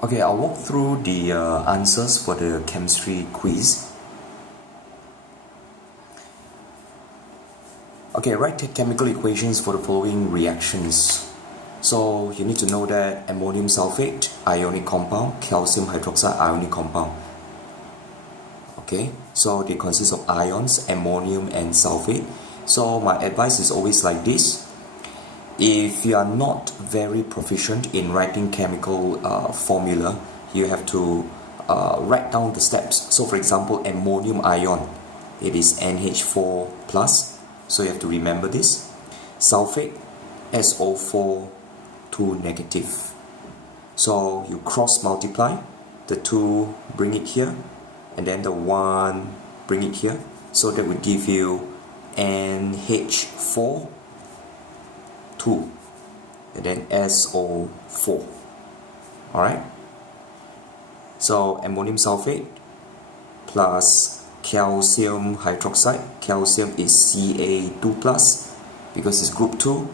Okay, I'll walk through the answers for the chemistry quiz. Okay, write the chemical equations for the following reactions. So you need to know that ammonium sulfate, ionic compound, calcium hydroxide, ionic compound. Okay, so they consist of ions, ammonium and sulfate. So my advice is always like this. If you are not very proficient in writing chemical formula, you have to write down the steps. So for example, ammonium ion, it is NH4 plus. So you have to remember this. Sulfate, SO4 2 negative. So you cross multiply, the 2 bring it here, and then the 1 bring it here. So that would give you NH4 2 and then SO4. Alright, so ammonium sulfate plus calcium hydroxide. Calcium is Ca2 plus because it's group 2,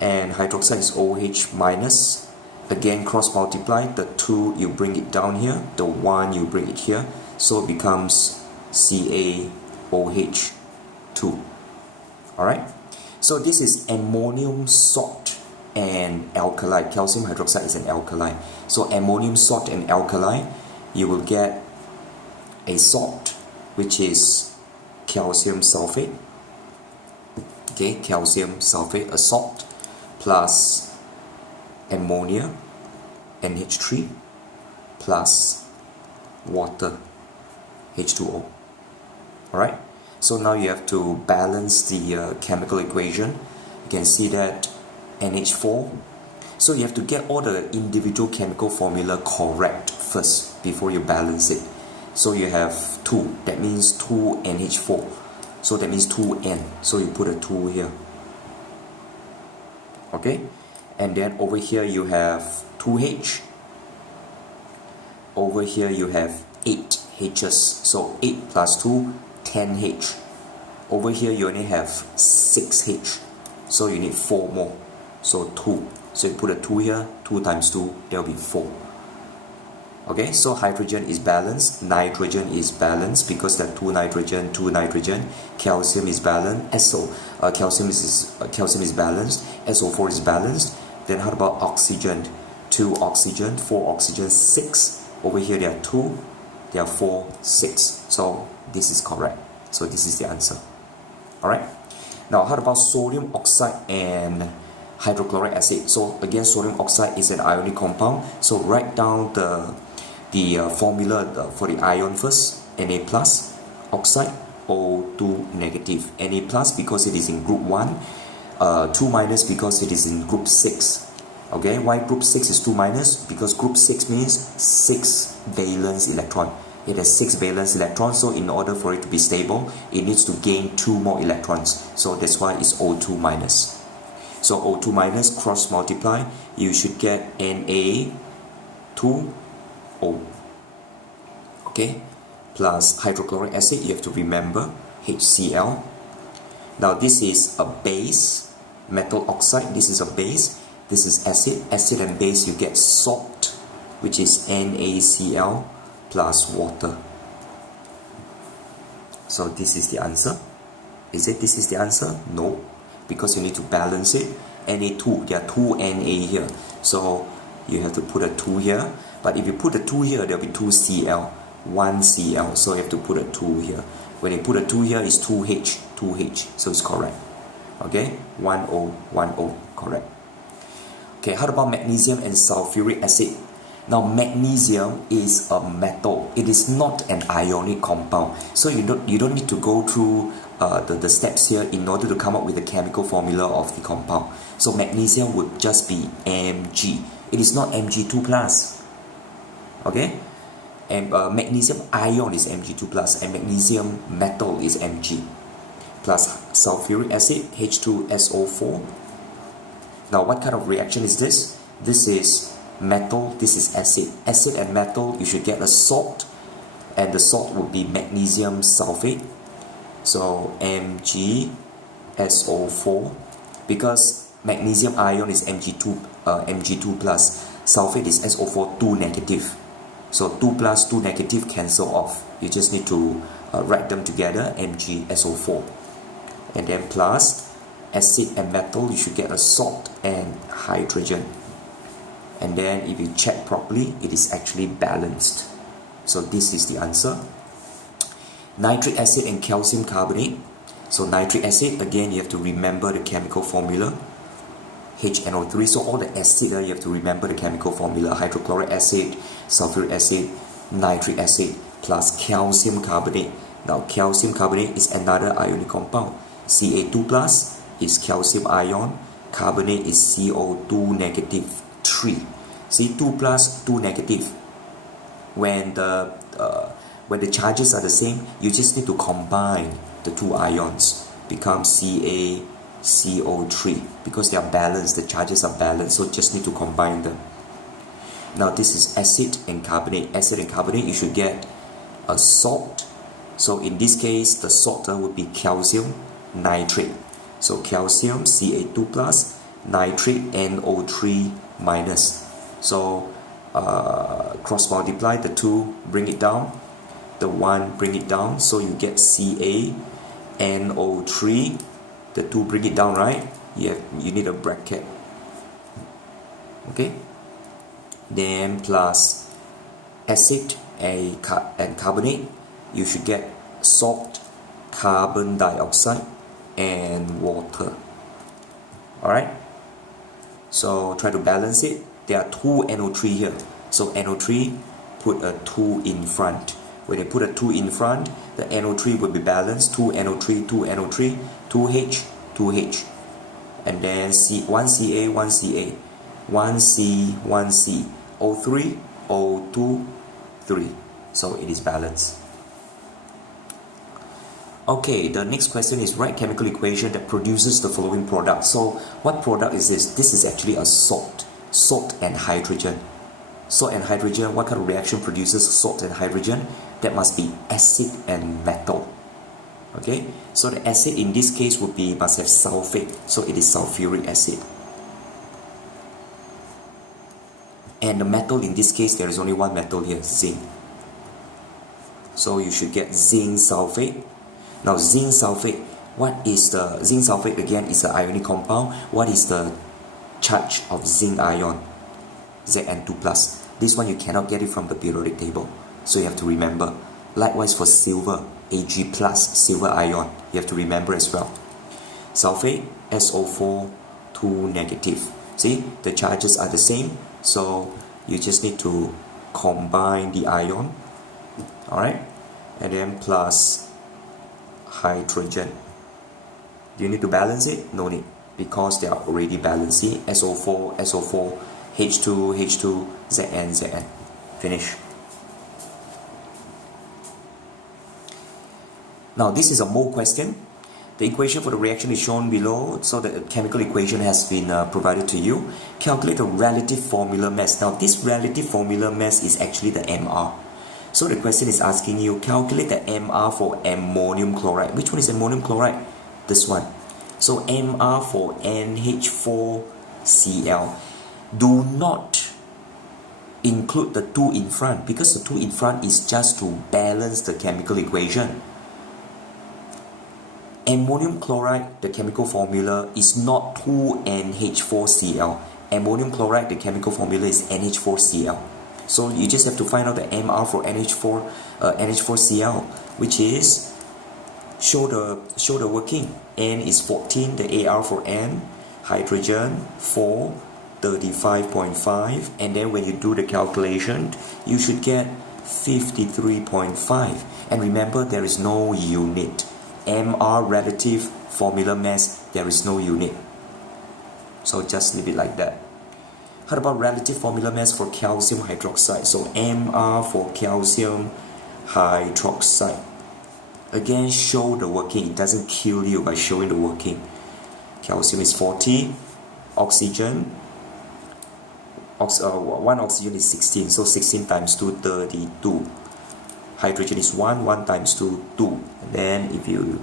and hydroxide is OH minus. Again, cross multiply, the 2 you bring it down here, the 1 you bring it here, so it becomes CaOH2. Alright, so this is ammonium salt and alkali. Calcium hydroxide is an alkali. So ammonium salt and alkali, you will get a salt which is calcium sulfate. Okay, calcium sulfate, a salt, plus ammonia, NH3, plus water, H2O. Alright, so now you have to balance the chemical equation. You can see that NH4. So you have to get all the individual chemical formula correct first before you balance it. So you have 2, that means 2 NH4. So that means 2N. So you put a 2 here. Okay? And then over here you have 2H. Over here you have 8 H's. So 8 plus 2, 10H. Over here you only have 6H. So you need 4 more. So 2. So you put a 2 here, 2 times 2, there will be 4. Okay, so hydrogen is balanced, nitrogen is balanced because there are 2 nitrogen, 2 nitrogen. Calcium is balanced, calcium is balanced, SO4 is balanced. Then how about oxygen? 2 oxygen, 4 oxygen, 6. Over here there are 2, there are 4, 6. So this is correct. So this is the answer. Alright. Now how about sodium oxide and hydrochloric acid? So again, sodium oxide is an ionic compound. So write down the formula for the ion first. Na plus, oxide, O2 negative. Na plus because it is in group 1, 2 minus because it is in group 6. Okay, why group 6 is 2 minus? Because group 6 means 6 valence electron. It has 6 valence electrons, so in order for it to be stable, it needs to gain 2 more electrons. So that's why it's O2 minus. So O2 minus, cross multiply, you should get Na2O. Okay, plus hydrochloric acid, you have to remember HCl. Now this is a base, metal oxide, this is a base, this is acid. Acid and base, you get salt, which is NaCl plus water. So this is the answer. Is it this is the answer? No, because you need to balance it. Na2, there are 2 Na here, so you have to put a 2 here. But if you put a 2 here, there will be 2 Cl, 1 Cl, so you have to put a 2 here. When you put a 2 here, it's 2H, 2H, so it's correct. Okay, 1O, 1O, correct. Okay, how about magnesium and sulfuric acid? Now magnesium is a metal. It is not an ionic compound. So you don't need to go through the steps here in order to come up with the chemical formula of the compound. So magnesium would just be Mg. It is not Mg2 plus. Okay? And magnesium ion is Mg2 plus, and magnesium metal is Mg. Plus sulfuric acid, H2SO4. Now what kind of reaction is this? This is metal, this is acid. Acid and metal, you should get a salt, and the salt would be magnesium sulfate. So MgSO4, because magnesium ion is Mg2 plus, Sulfate is SO4 2 negative. So 2 plus 2 negative cancel off. You just need to write them together, MgSO4. And then plus acid and metal, you should get a salt and hydrogen. And then if you check properly, it is actually balanced. So this is the answer. Nitric acid and calcium carbonate. So nitric acid, again, you have to remember the chemical formula, HNO3. So all the acid, you have to remember the chemical formula, hydrochloric acid, sulfuric acid, nitric acid, plus calcium carbonate. Now calcium carbonate is another ionic compound. Ca2 plus is calcium ion, carbonate is CO2 negative 3. See, 2 plus 2 negative. When the charges are the same, you just need to combine the two ions, become CaCO3, because they are balanced, the charges are balanced, so just need to combine them. Now this is acid and carbonate. Acid and carbonate, you should get a salt. So in this case, the salt would be calcium nitrate. So calcium Ca2 plus, nitrate NO3 minus. So cross multiply the two, bring it down, the 1 bring it down, so you get CaNO3, the 2 bring it down, right? You need a bracket. Okay, then plus acid and carbonate, you should get salt, carbon dioxide and water. Alright, so try to balance it. There are 2 NO3 here, so NO3, put a 2 in front. When you put a 2 in front, the NO3 will be balanced. 2 NO3, 2 NO3, 2H, 2H. And then 1 Ca, 1 Ca, 1 C, 1 C, O3, O2, 3. So it is balanced. Okay, the next question is write chemical equation that produces the following product. So what product is this? This is actually a salt. Salt and hydrogen. Salt and hydrogen, what kind of reaction produces salt and hydrogen? That must be acid and metal. Okay, so the acid in this case would be, must have sulfate, so it is sulfuric acid. And the metal in this case, there is only one metal here, zinc. So you should get zinc sulfate. Now zinc sulfate, what is the zinc sulfate? Again, is an ionic compound. What is the charge of zinc ion? Zn2 plus. This one you cannot get it from the periodic table, so you have to remember. Likewise for silver, Ag plus, silver ion, you have to remember as well. Sulfate, SO4 2 negative. See, the charges are the same, so you just need to combine the ion. Alright, and then plus hydrogen. Do you need to balance it? No need, because they are already balanced. See, SO4, SO4, H2, H2, Zn, Zn. Finish. Now this is a mole question. The equation for the reaction is shown below, so the chemical equation has been provided to you. Calculate the relative formula mass. Now this relative formula mass is actually the MR. So the question is asking you, calculate the MR for ammonium chloride. Which one is ammonium chloride? This one. So MR for NH4Cl. Do not include the 2 in front, because the 2 in front is just to balance the chemical equation. Ammonium chloride, the chemical formula is not 2NH4Cl. Ammonium chloride, the chemical formula is NH4Cl. So you just have to find out the MR for NH4Cl, which is, show the working. N is 14, the AR for N, hydrogen 4, 35.5, and then when you do the calculation, you should get 53.5. And remember, there is no unit. MR relative formula mass, there is no unit. So just leave it like that. How about relative formula mass for calcium hydroxide? So MR for calcium hydroxide. Again, show the working. It doesn't kill you by showing the working. Calcium is 40. Oxygen, one oxygen is 16. So 16 times 2, 32. Hydrogen is 1 times 2, 2. And then if you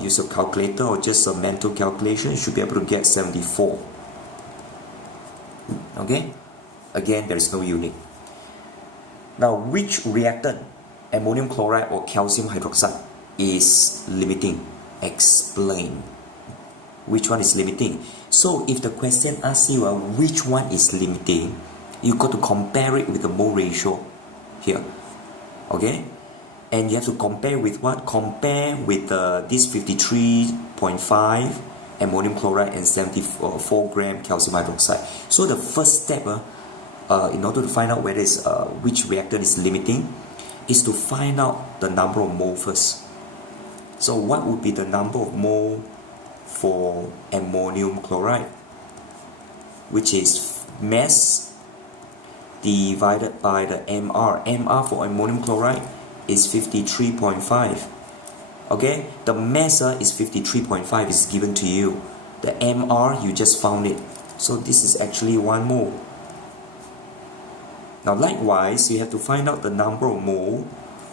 use a calculator or just a mental calculation, you should be able to get 74. Okay? Again, there is no unit. Now, which reactant, ammonium chloride or calcium hydroxide, is limiting? Explain. Which one is limiting? So, if the question asks you which one is limiting, you got to compare it with the mole ratio here. Okay? And you have to compare with what? Compare with this 53.5 ammonium chloride and 74 gram calcium hydroxide. So the first step, in order to find out whether it's, which reactant is limiting, is to find out the number of mole first. So what would be the number of mole for ammonium chloride? Which is mass divided by the MR. MR for ammonium chloride is 53.5. Okay, the mass is 53.5 is given to you. The MR, you just found it. So this is actually 1 mole. Now likewise, you have to find out the number of mole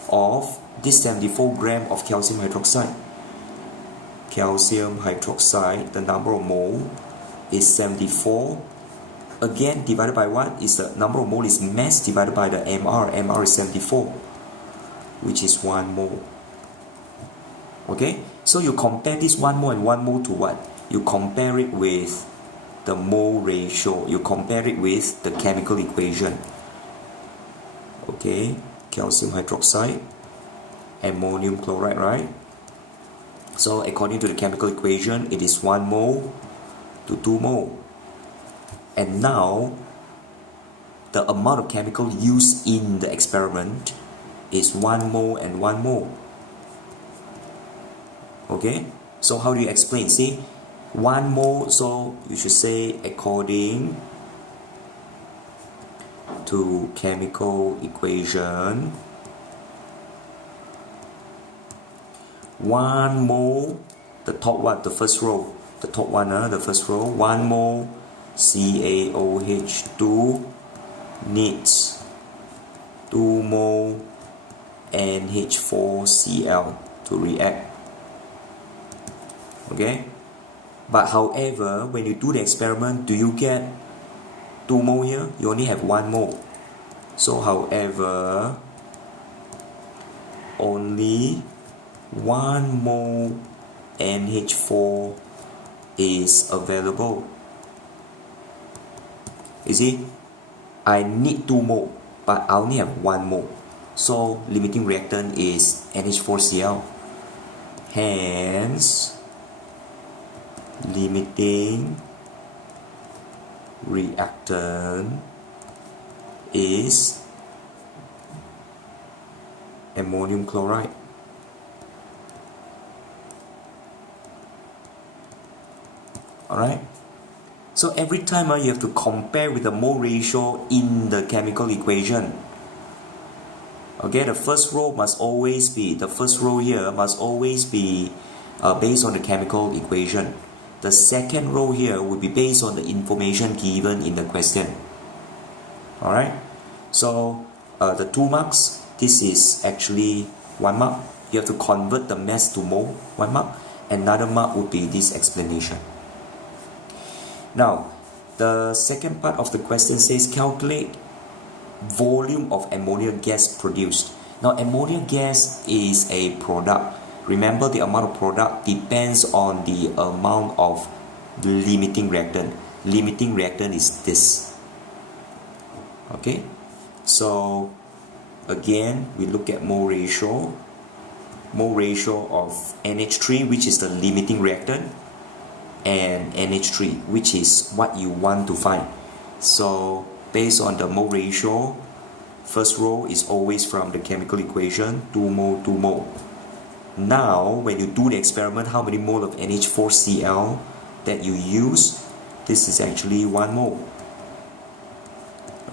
of this 74 gram of calcium hydroxide. Calcium hydroxide, the number of mole is 74. Again, divided by what? Is the number of mole is mass divided by the MR. MR is 74, which is 1 mole. Okay, so you compare this 1 mole and 1 mole to what? You compare it with the mole ratio. You compare it with the chemical equation. Okay, calcium hydroxide, ammonium chloride, right? So according to the chemical equation, it is 1 mole to 2 mole. And now, the amount of chemical used in the experiment is 1 mole and 1 mole. Okay, so how do you explain? See, 1 mole, so you should say according to chemical equation, 1 mole, the top one, the first row, the top one, the first row, 1 mole CaOH2 needs 2 mole NH4Cl to react. Okay, but however, when you do the experiment, do you get 2 mole here? You only have 1 mole. So however, only 1 mole NH4 is available. You see, I need 2 mole, but I only have 1 mole. So limiting reactant is NH4Cl. Hence, limiting reactant is ammonium chloride. Alright? So every time you have to compare with the mole ratio in the chemical equation. Okay, the first row must always be, the first row here must always be based on the chemical equation. The second row here will be based on the information given in the question. Alright, so the 2 marks, this is actually 1 mark. You have to convert the mass to mole, 1 mark. Another mark would be this explanation. Now, the second part of the question says calculate volume of ammonia gas produced. Now, ammonia gas is a product. Remember, the amount of product depends on the amount of limiting reactant. Limiting reactant is this. Okay, so again, we look at mole ratio. Mole ratio of NH3, which is the limiting reactant, and NH3, which is what you want to find. So based on the mole ratio, first row is always from the chemical equation, 2 mole, 2 mole. Now, when you do the experiment, how many mole of NH4Cl that you use? This is actually 1 mole.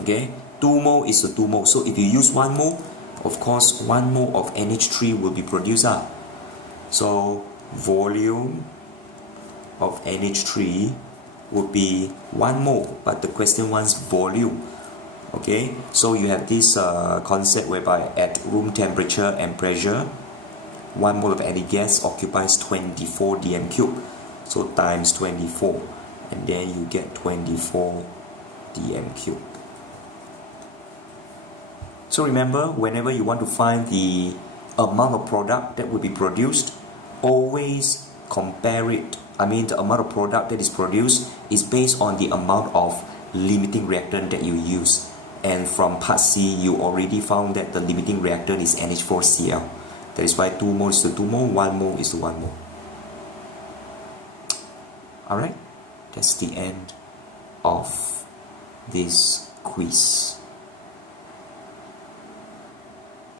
Okay, 2 mole is a 2 mole. So if you use 1 mole, of course, 1 mole of NH3 will be produced. So volume of NH3 would be 1 mole, but the question wants volume. Okay, so you have this concept whereby at room temperature and pressure, 1 mole of any gas occupies 24 dm cube. So times 24, and then you get 24 dm cube. So remember, whenever you want to find the amount of product that will be produced, always compare it. The amount of product that is produced is based on the amount of limiting reactant that you use. And from part C, you already found that the limiting reactant is NH4Cl. That is why 2 mole is to 2 mole, 1 mole is to 1 mole. Alright, that's the end of this quiz.